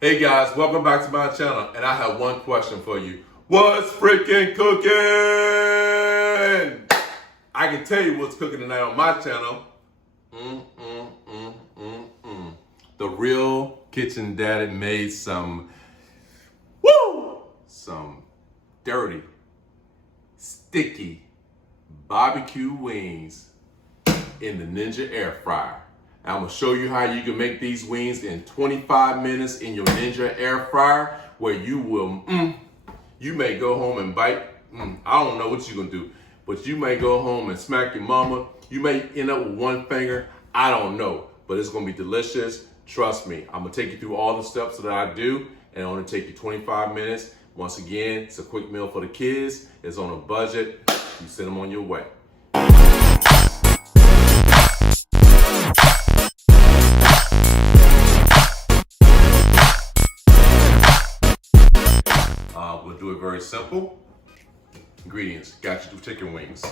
Hey guys, welcome back to my channel, and I have one question for you. What's freaking cooking? I can tell you what's cooking tonight on my channel. The Real Kitchen Daddy made some dirty, sticky barbecue wings in the Ninja Air Fryer. I'm gonna show you how you can make these wings in 25 minutes in your Ninja Air Fryer, where you will, you may go home and bite. I don't know what you're gonna do, but you may go home and smack your mama. You may end up with one finger. I don't know, but it's gonna be delicious. Trust me. I'm gonna take you through all the steps that I do, and it's gonna take you 25 minutes. Once again, it's a quick meal for the kids. It's on a budget. You send them on your way. We'll do it very simple. Ingredients: got your chicken wings.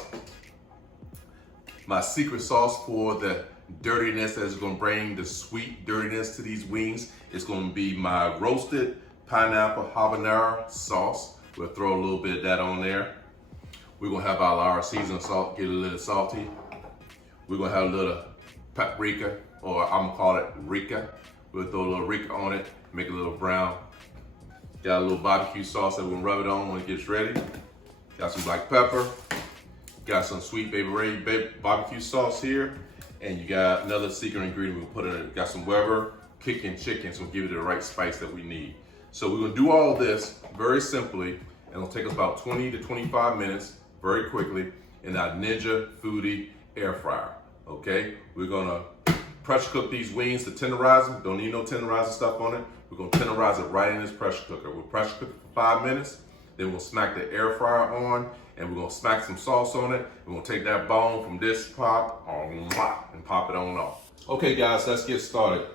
My secret sauce for the dirtiness that is going to bring the sweet dirtiness to these wings is going to be my roasted pineapple habanero sauce. We'll throw a little bit of that on there. We're going to have our Lawry seasoned salt, get a little salty. We're going to have a little paprika, or I'm going to call it Rica. We'll throw a little Rica on it, make it a little brown. Got a little barbecue sauce that we'll rub it on when it gets ready. Got some black pepper. Got some sweet baby Ray barbecue sauce here. And you got another secret ingredient we'll put in it. Got some Weber kicking chicken, so we'll give it the right spice that we need. So we're gonna do all of this very simply, and it'll take us about 20 to 25 minutes, very quickly, in our Ninja-Foodi air fryer, okay? We're gonna pressure cook these wings to tenderize them. Don't need no tenderizer stuff on it. We're gonna tenderize it right in this pressure cooker. We'll pressure cook it for 5 minutes, then we'll smack the air fryer on, and we're gonna smack some sauce on it. We're gonna take that bone from this pot and pop it on off. Okay guys, let's get started.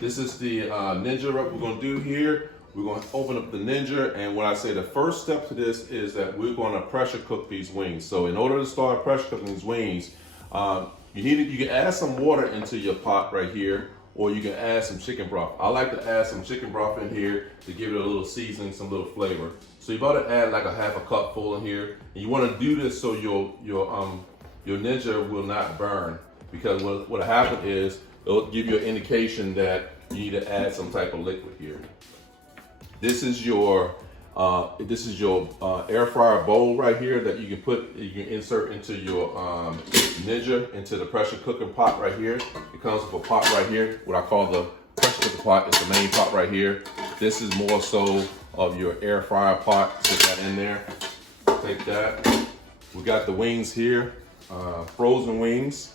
This is the Ninja wrap we're gonna do here. We're gonna open up the Ninja, and when I say the first step to this is that we're gonna pressure cook these wings. So in order to start pressure cooking these wings, you can add some water into your pot right here, or you can add some chicken broth. I like to add some chicken broth in here to give it a little seasoning, some little flavor. So you're about to add like a half a cup full in here. And you want to do this so your Ninja will not burn, because what'll happen is it'll give you an indication that you need to add some type of liquid here. This is your air fryer bowl right here that you can insert into your Ninja, into the pressure cooking pot right here. It comes with a pot right here, what I call the pressure cooker pot. It's the main pot right here. This is more so of your air fryer pot. Put that in there. Take that. We got the wings here, frozen wings.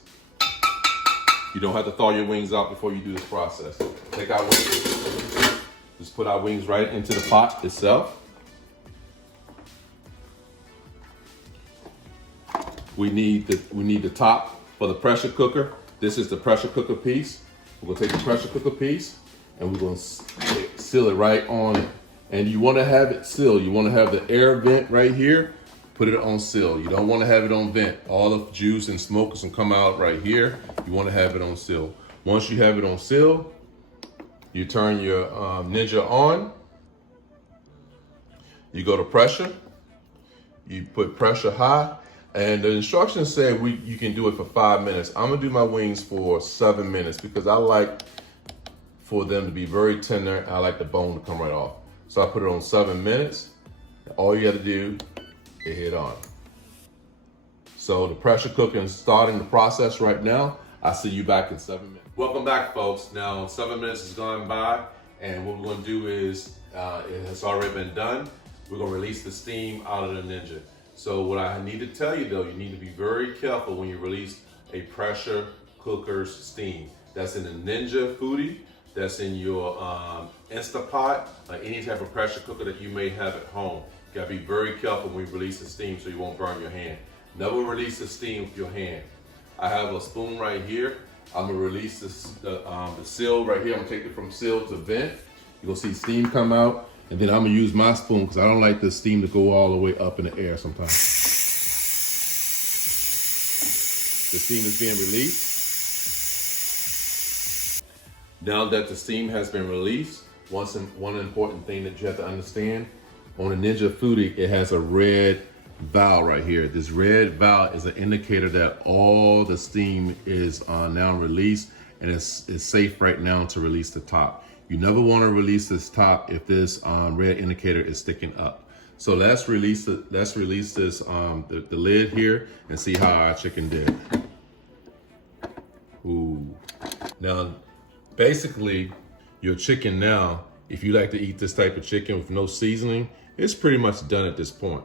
You don't have to thaw your wings out before you do this process. Take our wings. Just put our wings right into the pot itself. We need the top for the pressure cooker. This is the pressure cooker piece. We're gonna take the pressure cooker piece and we're gonna seal it right on it. And you wanna have it sealed. You wanna have the air vent right here. Put it on seal. You don't wanna have it on vent. All the juice and smoke is gonna come out right here. You wanna have it on seal. Once you have it on seal, you turn your Ninja on. You go to pressure. You put pressure high. And the instructions say you can do it for 5 minutes. I'm gonna do my wings for 7 minutes because I like for them to be very tender. I like the bone to come right off. So I put it on 7 minutes. All you gotta do is hit on. So the pressure cooking is starting the process right now. I'll see you back in 7 minutes. Welcome back, folks. Now 7 minutes has gone by, and what we're gonna do is, it has already been done. We're gonna release the steam out of the Ninja. So what I need to tell you though, you need to be very careful when you release a pressure cooker's steam. That's in the Ninja-Foodi, that's in your Instapot, or any type of pressure cooker that you may have at home. You gotta be very careful when you release the steam so you won't burn your hand. Never release the steam with your hand. I have a spoon right here. I'm gonna release the seal right here. I'm gonna take it from seal to vent. You're gonna see steam come out. And then I'm gonna use my spoon because I don't like the steam to go all the way up in the air sometimes. The steam is being released. Now that the steam has been released, one important thing that you have to understand, on the Ninja-Foodi, it has a red valve right here. This red valve is an indicator that all the steam is now released, and it's safe right now to release the top. You never want to release this top if this red indicator is sticking up. So let's release this the lid here and see how our chicken did. Ooh. Now, basically, your chicken now, if you like to eat this type of chicken with no seasoning, it's pretty much done at this point,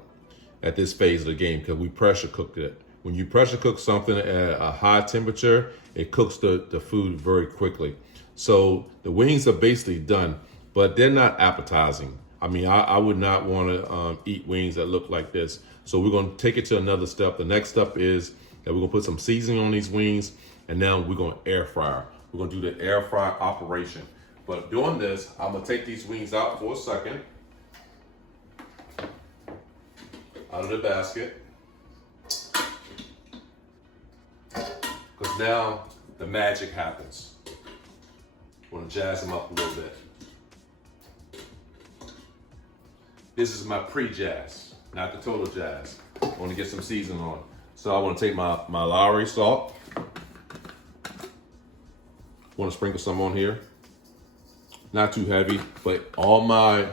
at this phase of the game, because we pressure cooked it. When you pressure cook something at a high temperature, it cooks the food very quickly. So the wings are basically done, but they're not appetizing. I mean, I would not want to eat wings that look like this. So we're going to take it to another step. The next step is that we're going to put some seasoning on these wings, and now we're going to air fry. We're going to do the air fry operation. But doing this, I'm going to take these wings out for a second, out of the basket, because now the magic happens. I want to jazz them up a little bit. This is my pre-jazz, not the total jazz. I want to get some seasoning on. So I want to take my Lawry salt. Want to sprinkle some on here. Not too heavy, but all my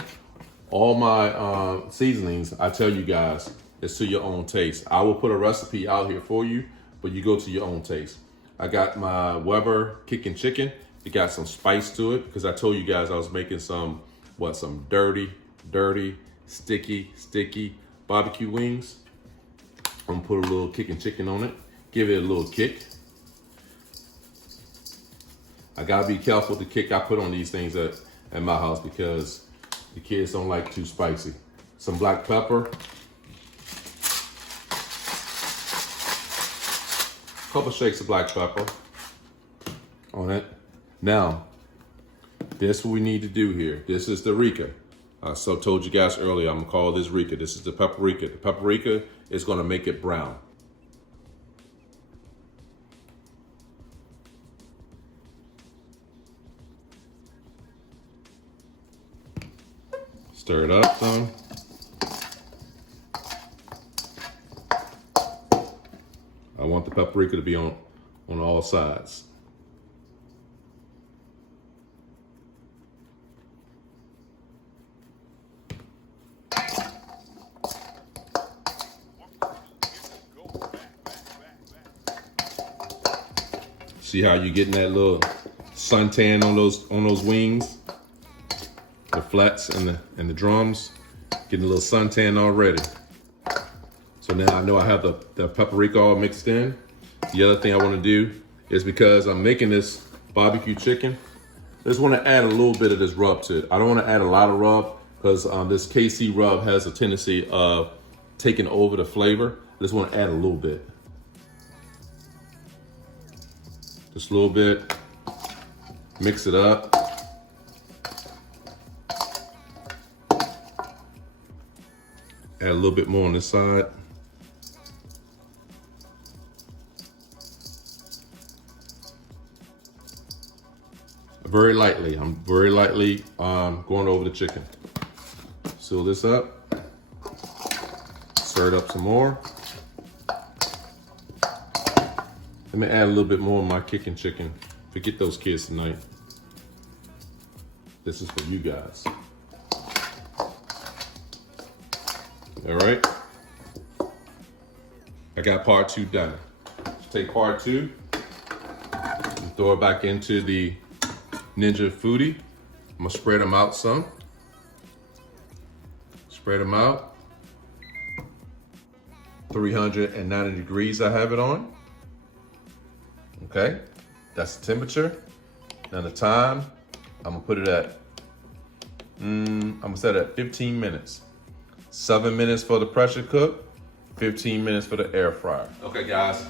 seasonings, I tell you guys, it's to your own taste. I will put a recipe out here for you, but you go to your own taste. I got my Weber kicking chicken. It got some spice to it because I told you guys I was making some dirty, sticky barbecue wings. I'm gonna put a little kicking chicken on it, give it a little kick. I gotta be careful with the kick I put on these things at my house because the kids don't like too spicy. Some black pepper. A couple shakes of black pepper on it. Now, this is what we need to do here. This is the Rica. So I told you guys earlier, I'm gonna call this Rica. This is the Paprika. The Paprika is gonna make it brown. Stir it up some. I want the paprika to be on all sides. See how you're getting that little suntan on those wings? The flats and the drums, getting a little suntan already. So now I know I have the paprika all mixed in. The other thing I want to do is, because I'm making this barbecue chicken, I just want to add a little bit of this rub to it. I don't want to add a lot of rub because this KC rub has a tendency of taking over the flavor. I just want to add a little bit. Just a little bit. Mix it up. Add a little bit more on this side. Very lightly, I'm very lightly going over the chicken. Seal this up. Stir it up some more. Let me add a little bit more of my kicking chicken. Forget those kids tonight. This is for you guys. All right. I got part 2 done. Take part 2 and throw it back into the Ninja-Foodi. I'm gonna spread them out some. Spread them out. 390 degrees I have it on. Okay, that's the temperature. Now the time, I'm gonna put it at, I'm gonna set it at 15 minutes. 7 minutes for the pressure cook, 15 minutes for the air fryer. Okay guys,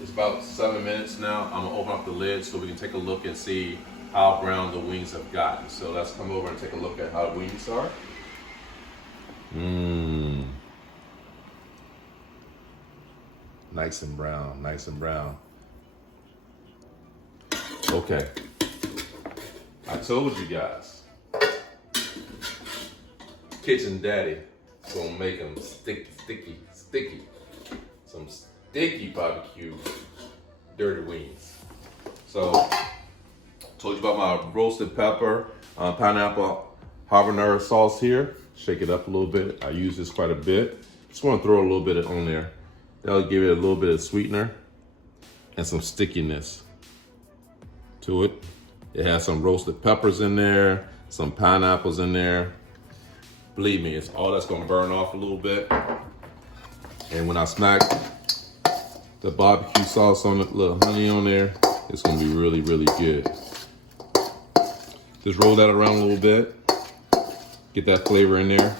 it's about 7 minutes now. I'm gonna open up the lid so we can take a look and see how brown the wings have gotten. So let's come over and take a look at how the wings are. Nice and brown, nice and brown. Okay, I told you guys, kitchen daddy is gonna make them sticky. Some sticky barbecue dirty wings. So, told you about my roasted pepper, pineapple habanero sauce here. Shake it up a little bit. I use this quite a bit. Just want to throw a little bit on there. That'll give it a little bit of sweetener and some stickiness to it. It has some roasted peppers in there, some pineapples in there. Believe me, it's all that's gonna burn off a little bit. And when I smack the barbecue sauce on it, little honey on there, it's gonna be really, really good. Just roll that around a little bit. Get that flavor in there.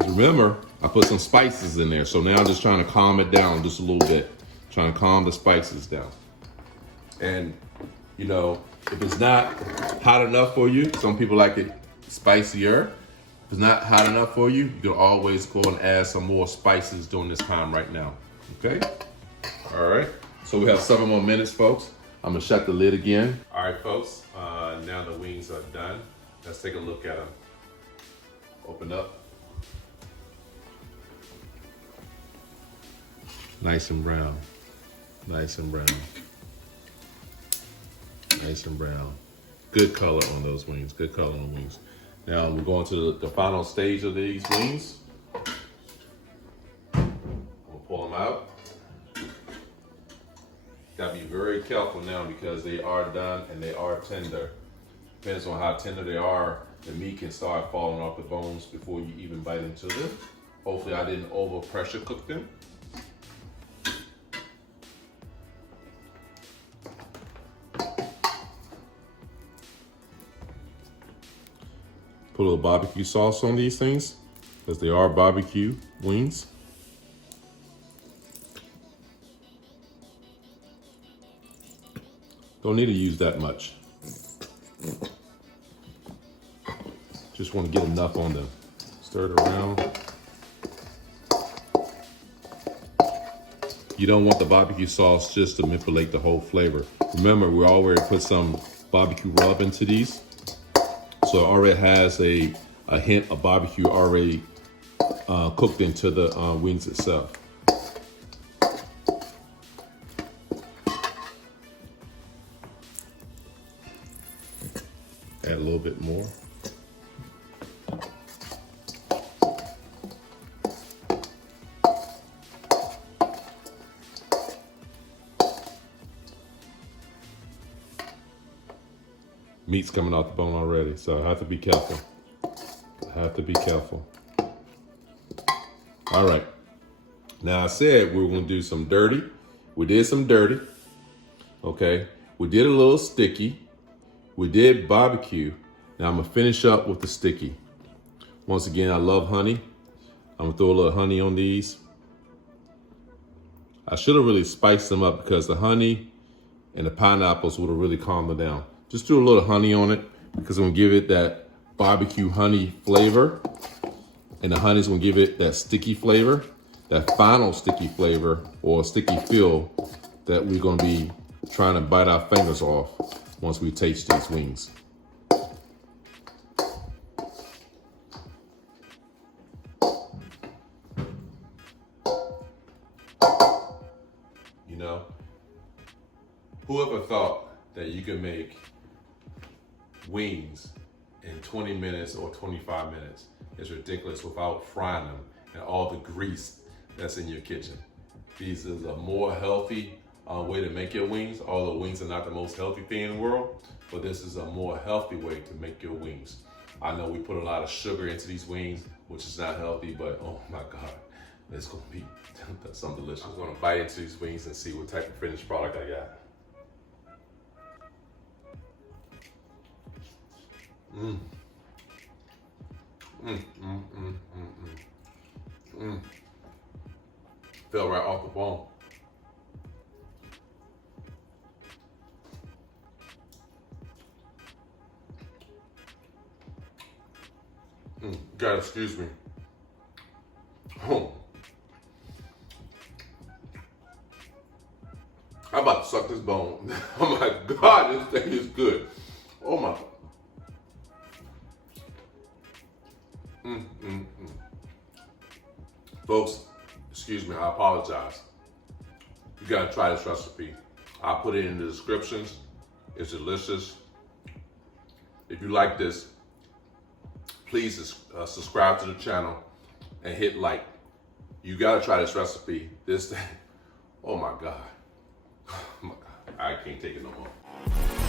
Remember, I put some spices in there, so now I'm just trying to calm it down just a little bit. Trying to calm the spices down. And, you know, if it's not hot enough for you, some people like it spicier. If it's not hot enough for you, you can always go and add some more spices during this time right now, okay? All right, so we have 7 more minutes, folks. I'm gonna shut the lid again. All right, folks, now the wings are done. Let's take a look at them. Open up. Nice and brown. Nice and brown. Nice and brown. Good color on those wings. Good color on the wings. Now we're going to the final stage of these wings. We'll pull them out. Gotta be very careful now because they are done and they are tender. Depends on how tender they are, the meat can start falling off the bones before you even bite into them. Hopefully I didn't over pressure cook them. Put a little barbecue sauce on these things because they are barbecue wings. Don't need to use that much. Just want to get enough on them. Stir it around. You don't want the barbecue sauce just to manipulate the whole flavor. Remember, we already put some barbecue rub into these. So it already has a hint of barbecue already cooked into the wings itself. Add a little bit more. Meat's coming off the bone already, so I have to be careful. I have to be careful. All right. Now I said we were gonna do some dirty. We did some dirty, okay? We did a little sticky. We did barbecue. Now I'm gonna finish up with the sticky. Once again, I love honey. I'm gonna throw a little honey on these. I should have really spiced them up because the honey and the pineapples would have really calmed them down. Just do a little honey on it because I'm gonna give it that barbecue honey flavor. And the honey's gonna give it that sticky flavor, that final sticky flavor or sticky feel that we're gonna be trying to bite our fingers off once we taste these wings. You know, whoever thought that you could make wings in 20 minutes or 25 minutes? It's ridiculous without frying them and all the grease that's in your kitchen. These is a more healthy way to make your wings. Although wings are not the most healthy thing in the world, but this is a more healthy way to make your wings. I know we put a lot of sugar into these wings, which is not healthy, but oh my God, it's gonna be something delicious. I'm gonna bite into these wings and see what type of finished product I got. Fell right off the bone. God, excuse me. Oh. I'm about to suck this bone. Oh my God, this thing is good. Oh my. Folks, excuse me, I apologize. You gotta try this recipe. I'll put it in the descriptions. It's delicious. If you like this, please subscribe to the channel and hit like. You gotta try this recipe. This thing, oh my God. I can't take it no more.